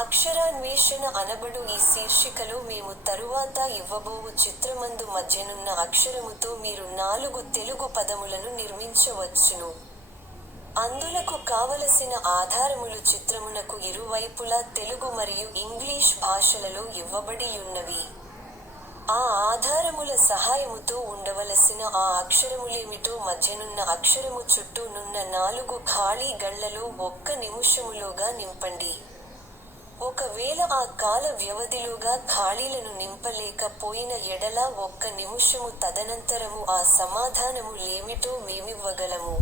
అక్షరాన్వేషణ అనబడు ఈ శీర్షికలో మేము తరువాత ఇవ్వబోవు చిత్రమందు మధ్యనున్న అక్షరముతో మీరు 4 తెలుగు పదములను నిర్మించవచ్చును. అందులకు కావలసిన ఆధారములు చిత్రమునకు ఇరువైపులా తెలుగు మరియు ఇంగ్లీష్ భాషలలో ఇవ్వబడియున్నవి. ఆ ఆధారముల సహాయముతో ఉండవలసిన ఆ అక్షరములేమిటో మధ్యనున్న అక్షరము చుట్టూ నున్న 4 ఖాళీ గళ్లలో 1 నిముషములోగా నింపండి. ఒకవేళ ఆ కాల వ్యవధిలోగా ఖాళీలను నింపలేక పోయిన ఎడల 1 నిముషము తదనంతరము ఆ సమాధానము లేమిటో మేమివ్వగలము.